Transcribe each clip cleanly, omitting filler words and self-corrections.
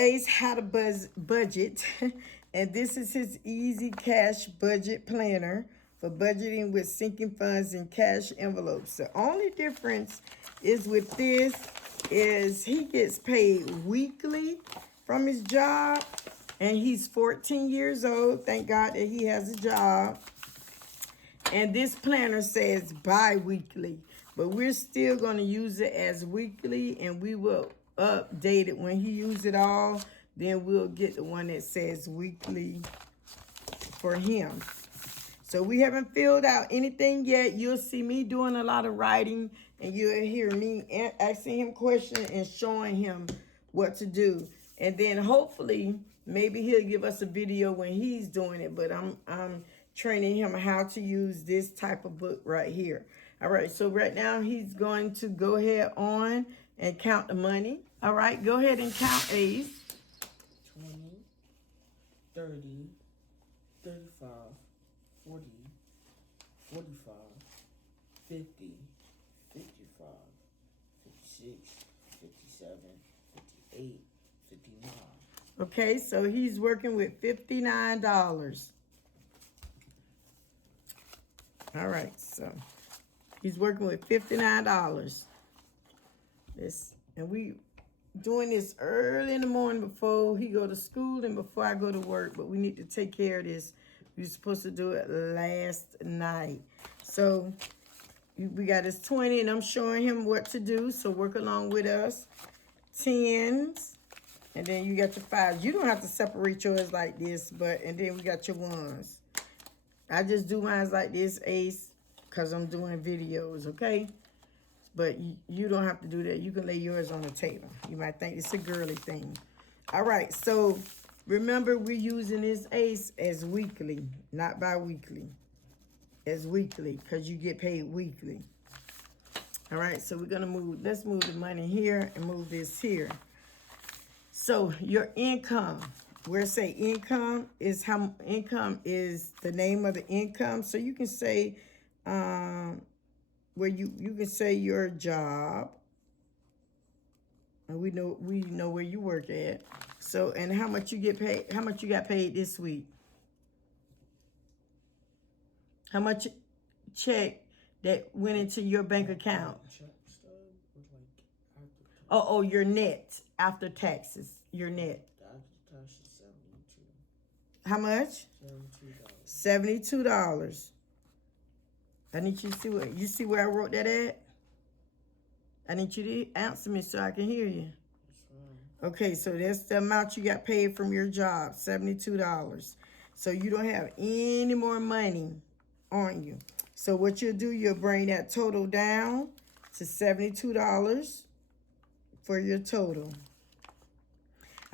Ace how to budget, and this is his easy cash budget planner for budgeting with sinking funds and cash envelopes. The only difference is with this is he gets paid weekly from his job, and he's 14 years old. Thank God that he has a job. And this planner says bi-weekly, but we're still going to use it as weekly, and we will update it when he uses it all. Then we'll get the one that says weekly for him. So we haven't filled out anything yet. You'll see me doing a lot of writing, and you'll hear me asking him questions and showing him what to do. And then hopefully maybe he'll give us a video when he's doing it, but I'm training him how to use this type of book right here. All right, so right now he's going to go ahead on and count the money. All right, go ahead and count, Ace. 20, 30, 35, 40, 45, 50, 55, 56, 57, 58, 59. Okay, so he's working with $59. All right, so he's working with $59. And we doing this early in the morning before he go to school and before I go to work, but we need to take care of this. We were supposed to do it last night. So we got his 20, and I'm showing him what to do, so work along with us. 10s, and then you got your 5s. You don't have to separate yours like this, and then we got your 1s. I just do mine like this, Ace, because I'm doing videos, okay? But you don't have to do that. You can lay yours on the table. You might think it's a girly thing. All right, so remember we're using this, Ace, as weekly, not bi-weekly. As weekly, because you get paid weekly. All right, so we're going to let's move the money here and move this here. So your income, where it say income is income is the name of the income. So you can say, where you can say your job, and we know where you work at. So, and how much you get paid, how much you got paid this week, how much check that went into your bank account. Oh, your net after taxes, your net. After taxes, 72. How much? $72. I need you to see where I wrote that at? I need you to answer me so I can hear you. That's right. Okay, so that's the amount you got paid from your job, $72. So you don't have any more money on you. So what you'll do, you'll bring that total down to $72 for your total.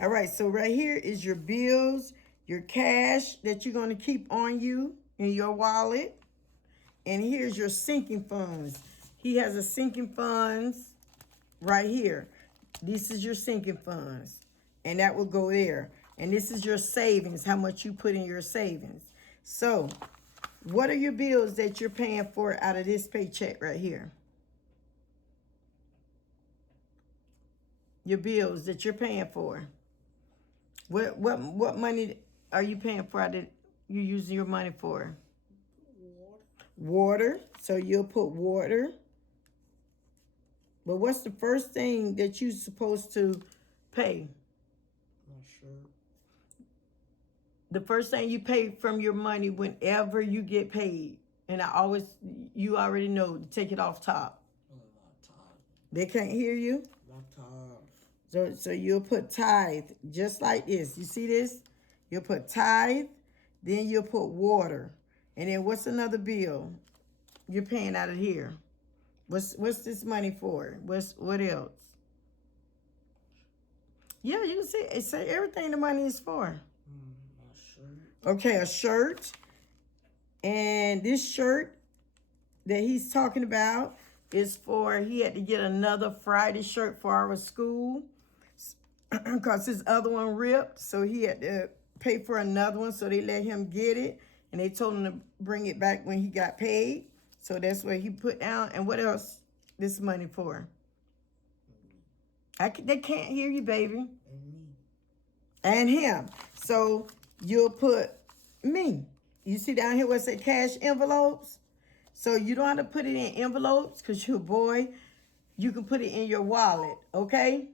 All right, so right here is your bills, your cash that you're going to keep on you in your wallet. And here's your sinking funds. He has a sinking funds right here. This is your sinking funds. And that will go there. And this is your savings, how much you put in your savings. So, what are your bills that you're paying for out of this paycheck right here? Your bills that you're paying for. What money are you paying for that you're using your money for? Water. So you'll put water. But what's the first thing that you're supposed to pay? Not sure. The first thing you pay from your money whenever you get paid. And you already know to take it off top. They can't hear you? So you'll put tithe, just like this. You see this? You'll put tithe, then you'll put water. And then what's another bill you're paying out of here? What's this money for? What else? Yeah, you can see say everything the money is for. A shirt. Okay, a shirt. And this shirt that he's talking about is for, he had to get another Friday shirt for our school because his other one ripped. So he had to pay for another one. So they let him get it. And they told him to bring it back when he got paid. So that's what he put down. And what else this money for? They can't hear you, baby. And me. and him. So you'll put me. You see down here where it say cash envelopes? So you don't have to put it in envelopes because you're a boy. You can put it in your wallet, okay?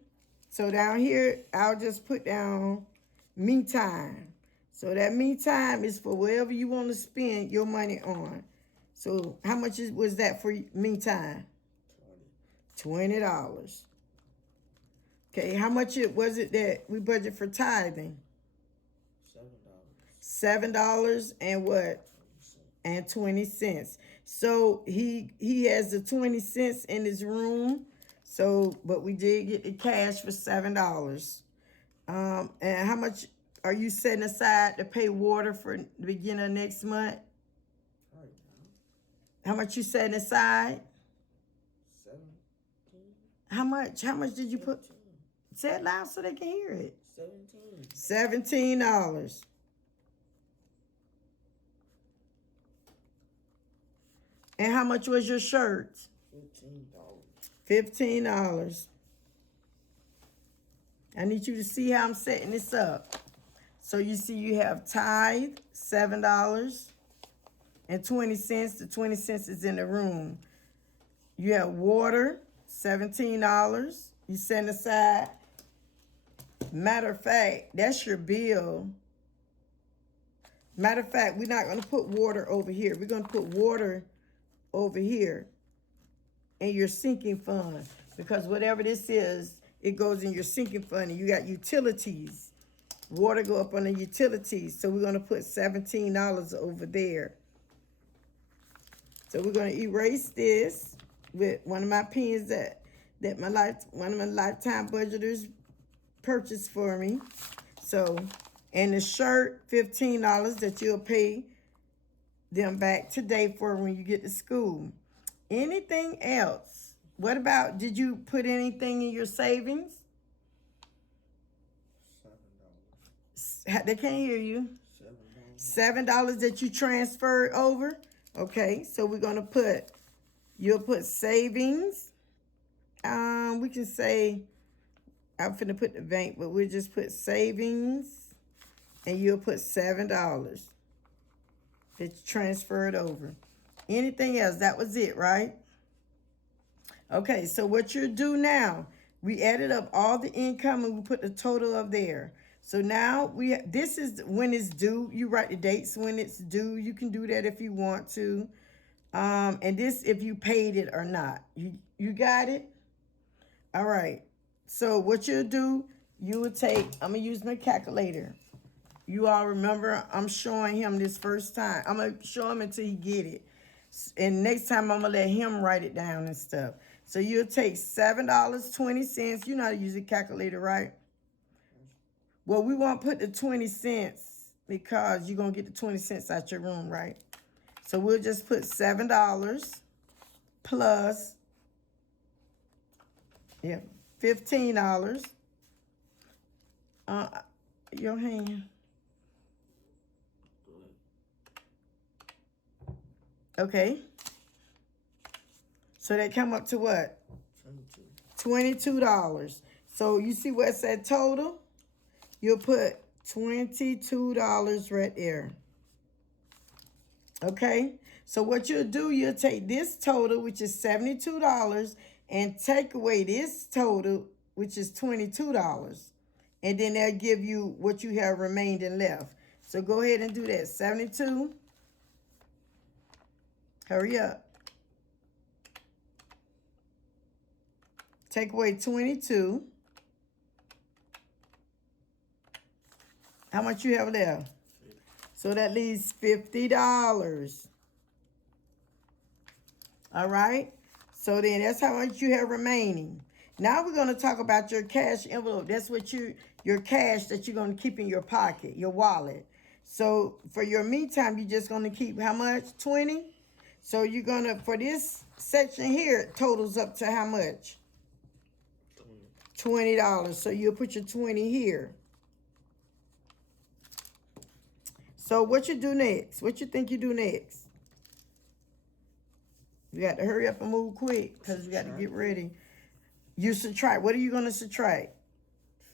So down here, I'll just put down me time. So that me time is for whatever you want to spend your money on. So how much was that for me time? $20. Okay, how much was it that we budget for tithing? $7 and what? And 20 cents. So he has the 20 cents in his room. So, but we did get the cash for $7. And how much are you setting aside to pay water for the beginning of next month? How much you setting aside? 17. How much? How much did you put? Say it loud so they can hear it. 17. $17. And how much was your shirt? $15. I need you to see how I'm setting this up. So you see you have tithe, $7 and 20 cents. The 20 cents is in the room. You have water, $17. You set aside. Matter of fact, that's your bill. Matter of fact, we're not going to put water over here. We're going to put water over here in your sinking fund, because whatever this is, it goes in your sinking fund. And you got utilities. Water go up on the utilities. So we're going to put $17 over there. So we're going to erase this with one of my pens that one of my lifetime budgeters purchased for me. So, and the shirt, $15 that you'll pay them back today for when you get to school. Anything else? What about, did you put anything in your savings? They can't hear you. $7 that you transferred over. Okay, so we're gonna put, you'll put savings. We can say, I'm finna put the bank, but we'll just put savings, and you'll put $7 that you transferred over. Anything else? That was it, right? Okay, so what you'll do now, we added up all the income and we put the total up there. So now this is when it's due. You write the dates when it's due. You can do that if you want to. And this if you paid it or not. You got it? All right. So what you'll do, you will take, I'm going to use my calculator. You all remember, I'm showing him this first time. I'm going to show him until he get it. And next time, I'm going to let him write it down and stuff. So you'll take $7.20. You know how to use a calculator, right? Well, we won't put the 20 cents because you're going to get the 20 cents out your room, right? So we'll just put $7 plus, yeah, $15. Your hand. Okay. So that come up to what? $22. So you see where it said total? You'll put $22 right there. Okay? So what you'll do, you'll take this total, which is $72, and take away this total, which is $22. And then they'll give you what you have remained and left. So go ahead and do that. 72. Hurry up. Take away 22. How much you have left? So that leaves $50. All right? So then that's how much you have remaining. Now we're going to talk about your cash envelope. That's what your cash that you're going to keep in your pocket, your wallet. So for your me time, you're just going to keep how much? 20? So you're going to, for this section here, it totals up to how much? $20. So you'll put your 20 here. So what you do next? What you think you do next? You got to hurry up and move quick because we got to get ready. You subtract. What are you going to subtract?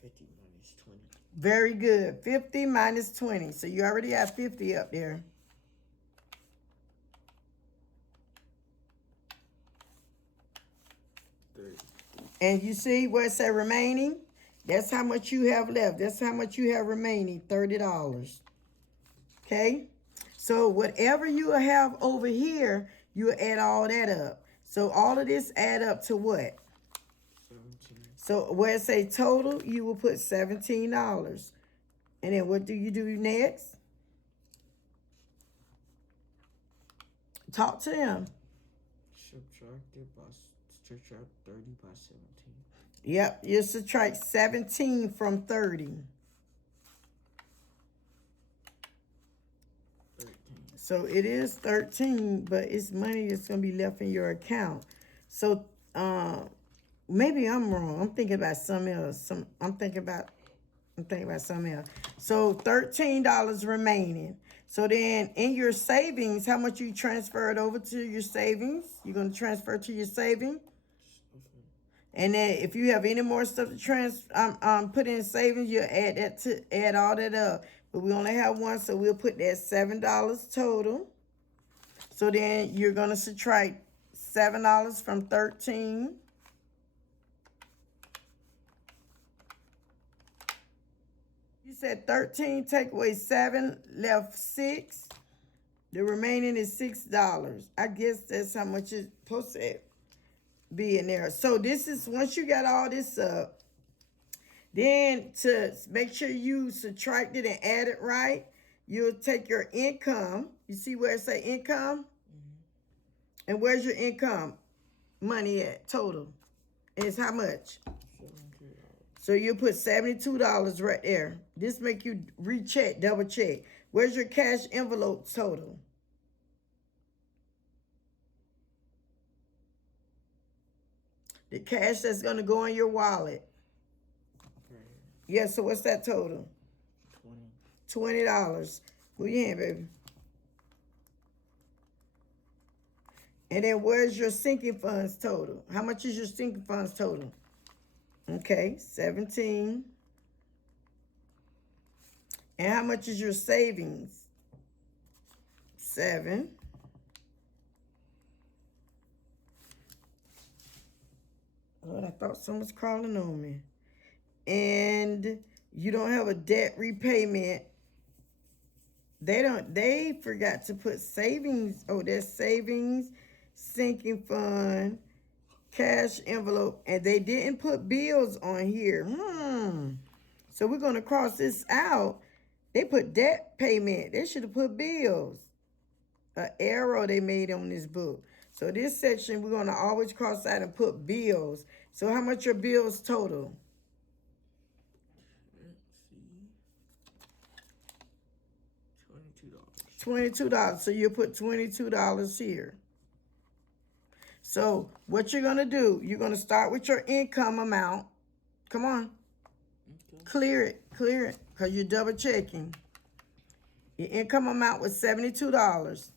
50 minus 20. Very good. 50 minus 20. So you already have 50 up there. And you see where it said remaining? That's how much you have left. That's how much you have remaining, $30. Okay? So whatever you have over here, you add all that up. So all of this add up to what? 17. So where it say total, you will put $17. And then what do you do next? Talk to them. Subtract 30 by 17. Yep, you subtract 17 from 30. 13. So it is 13, but it's money that's gonna be left in your account. So maybe I'm wrong. I'm thinking about something else. I'm thinking about something else. So $13 remaining. So then in your savings, how much you transferred over to your savings? You're gonna transfer to your savings. And then if you have any more stuff to put in savings, you add all that up. But we only have one, so we'll put that $7 total. So then you're gonna subtract $7 from 13. You said 13, take away 7, left 6. The remaining is $6. I guess that's how much it's supposed to be in there. So this is, once you got all this up, then to make sure you subtract it and add it right, you'll take your income. You see where it say income? Mm-hmm. And where's your income money at total? And it's how much? $700. So you'll put $72 right there. This make you recheck, double check. Where's your cash envelope total? The cash that's gonna go in your wallet. Okay. Yeah, so what's that total? 20. $20. Move your hand, baby. And then where's your sinking funds total? How much is your sinking funds total? Okay, 17. And how much is your savings? 7. Lord, I thought someone was crawling on me. And you don't have a debt repayment. They forgot to put savings. Oh, there's savings, sinking fund, cash envelope, and they didn't put bills on here. So we're gonna cross this out. They put debt payment. They should have put bills. An arrow they made on this book. So this section, we're gonna always cross out and put bills. So how much your bills total? Let's see. $22. So you put $22 here. So what you're gonna do, you're gonna start with your income amount. Come on. Okay. Clear it, because you're double checking. Your income amount was $72.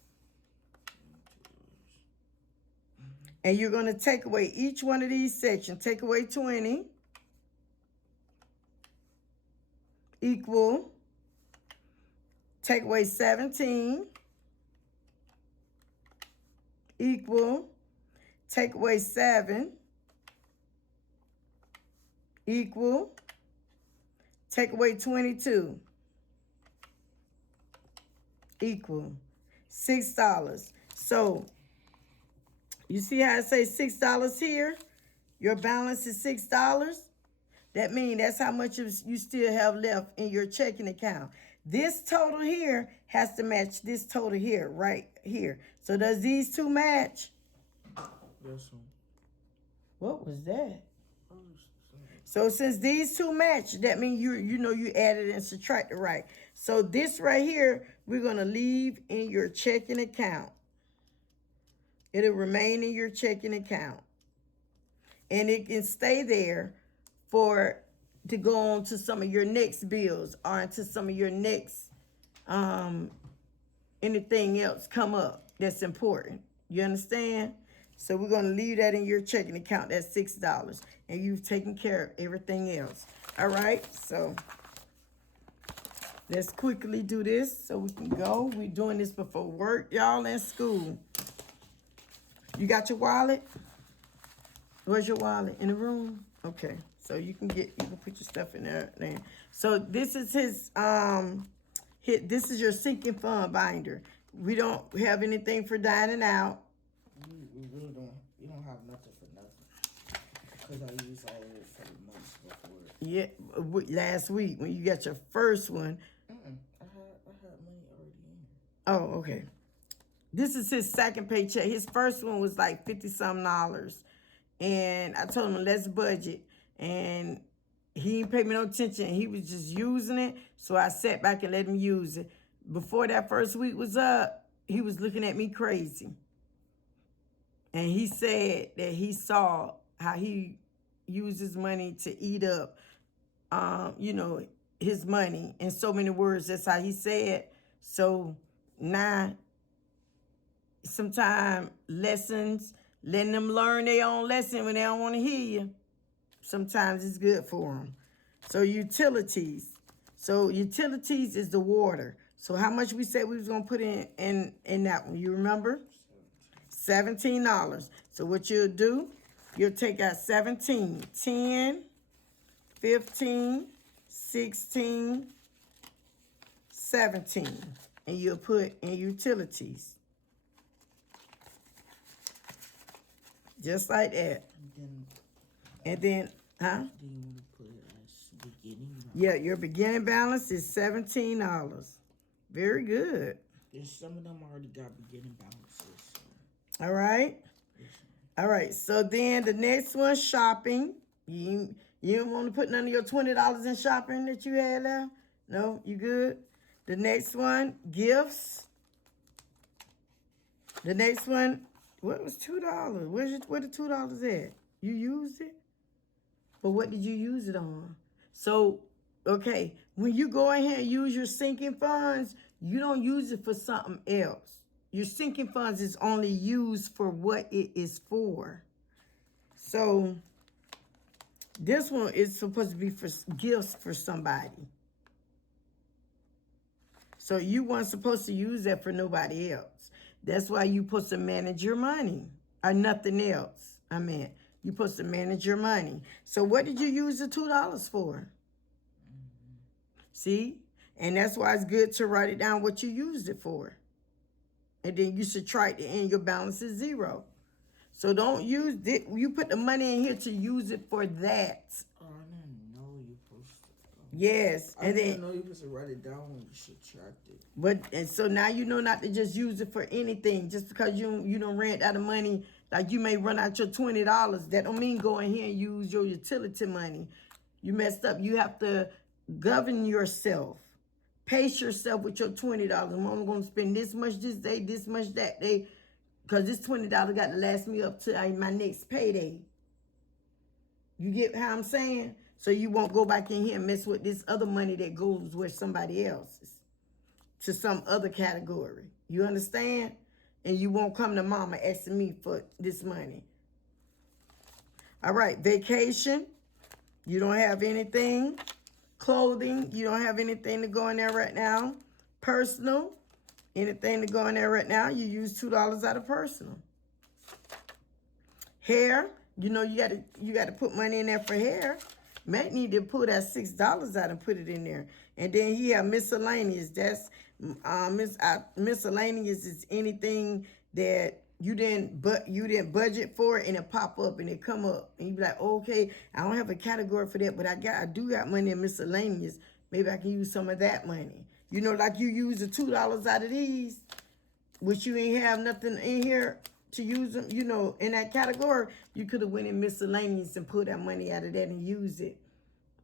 And you're gonna take away each one of these sections. Take away 20. Equal. Take away 17. Equal. Take away 7. Equal. Take away 22. Equal. $6. So, you see how I say $6 here? Your balance is $6. That means that's how much you still have left in your checking account. This total here has to match this total here, right here. So does these two match? Yes, sir. What was that? Oh, So since these two match, that means you know you added and subtracted right. So this right here, we're gonna leave in your checking account. It'll remain in your checking account. And it can stay there to go on to some of your next bills or into some of your next anything else come up that's important. You understand? So we're gonna leave that in your checking account. That's $6. And you've taken care of everything else. All right, so Let's quickly do this so we can go. We're doing this before work, y'all, and school. You got your wallet? Where's your wallet? In the room? Okay. So you can put your stuff in there. So this is this is your sinking fund binder. We don't have anything for dining out. We really don't. You don't have nothing for nothing. Because I used all of it for the months before. Yeah, last week when you got your first one. I had money already in here. Oh, okay. This is his second paycheck. His first one was like $50-something. And I told him, let's budget. And he didn't pay me no attention. He was just using it. So I sat back and let him use it. Before that first week was up, he was looking at me crazy. And he said that he saw how he used his money to eat up, his money in so many words. That's how he said. So now, sometimes lessons, letting them learn their own lesson when they don't want to hear you, sometimes it's good for them. So utilities. So utilities is the water. So how much we said we was going to put in that one? You remember? $17. So what you'll do, you'll take out 17, 10, 15, 16, 17. And you'll put in utilities. Just like that. And then, huh? Do you want to put it as beginning balance? Yeah, your beginning balance is $17. Very good. There's some of them already got beginning balances. So. All right. Yes. All right. So then the next one, shopping. You don't want to put none of your $20 in shopping that you had there? No, you good? The next one, gifts. The next one, what was $2? Where the $2 at? You used it? But what did you use it on? So, okay, when you go ahead and use your sinking funds, you don't use it for something else. Your sinking funds is only used for what it is for. So, this one is supposed to be for gifts for somebody. So you weren't supposed to use that for nobody else. That's why you supposed to manage your money or nothing else. You're supposed to manage your money. So what did you use the $2 for? See? And that's why it's good to write it down what you used it for. And then you subtract it and your balance is zero. So don't use it. You put the money in here to use it for that. Oh, I didn't know you supposed to. Yes. I didn't know you supposed to write it down when you subtract it. And so now you know not to just use it for anything. Just because you don't rent out of money, like you may run out your $20. That don't mean go in here and use your utility money. You messed up. You have to govern yourself. Pace yourself with your $20. I'm only going to spend this much this day, this much that day. Because this $20 got to last me up to my next payday. You get how I'm saying? So you won't go back in here and mess with this other money that goes with somebody else's. To some other category. You understand? And you won't come to mama asking me for this money. All right, vacation. You don't have anything. Clothing. You don't have anything to go in there right now. Personal. Anything to go in there right now. You use $2 out of personal. Hair. You know you got to put money in there for hair. Might need to pull that $6 out and put it in there. And then he have miscellaneous. That's miscellaneous is anything that you didn't budget for and it pop up and it come up and you be like, oh, okay, I don't have a category for that, but I do got money in miscellaneous. Maybe I can use some of that money. You know, like you use the $2 out of these, which you ain't have nothing in here to use them, you know, in that category, you could have went in miscellaneous and pulled that money out of that and used it.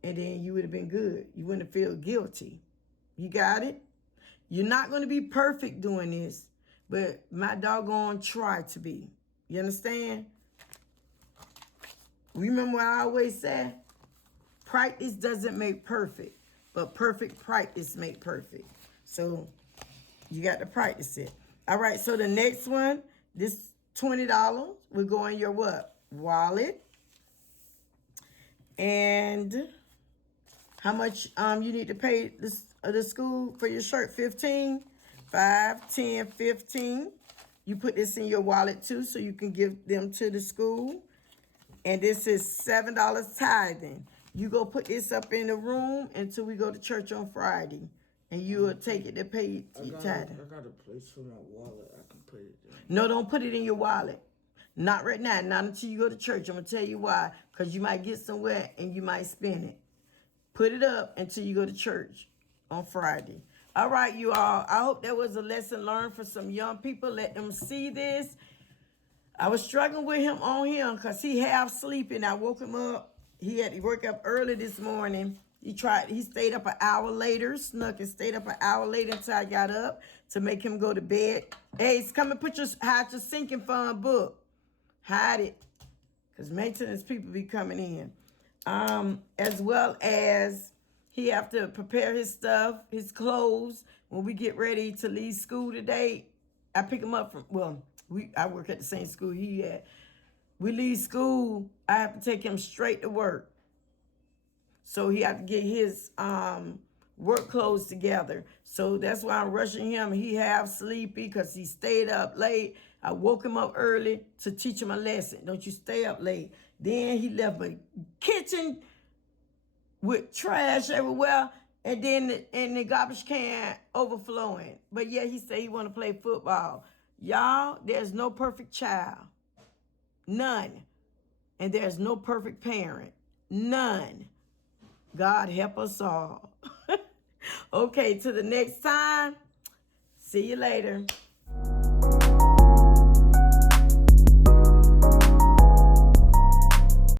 And then you would have been good. You wouldn't feel guilty. You got it? You're not going to be perfect doing this, but my doggone try to be. You understand? Remember what I always say? Practice doesn't make perfect, but perfect practice make perfect. So you got to practice it. All right, so the next one, this $20 will go in your what? Wallet. And How much you need to pay the school for your shirt? 15, 5, 10, 15. You put this in your wallet too, so you can give them to the school. And this is $7 tithing. You go put this up in the room until we go to church on Friday, and you will take it to pay your tithing. I got a place for my wallet. I can put it there. No, don't put it in your wallet. Not right now. Not until you go to church. I'm gonna tell you why. Because you might get somewhere and you might spend it. Put it up until you go to church on Friday. All right, you all. I hope that was a lesson learned for some young people. Let them see this. I was struggling with him on him because he half sleeping. I woke him up. He had to work up early this morning. He stayed up an hour later, snuck and stayed up an hour later until I got up to make him go to bed. Hey, come and hide your sinking fund book. Hide it. Because maintenance people be coming in. As well as he have to prepare his stuff, his clothes. When we get ready to leave school today, I pick him up I work at the same school he at. We leave school, I have to take him straight to work. So he have to get his work clothes together. So that's why I'm rushing him. He half sleepy because he stayed up late. I woke him up early to teach him a lesson. Don't you stay up late. Then he left my kitchen with trash everywhere, and then the garbage can overflowing. But yeah, he said he want to play football. Y'all, there's no perfect child. None. And there's no perfect parent. None. God help us all. Okay, till the next time. See you later.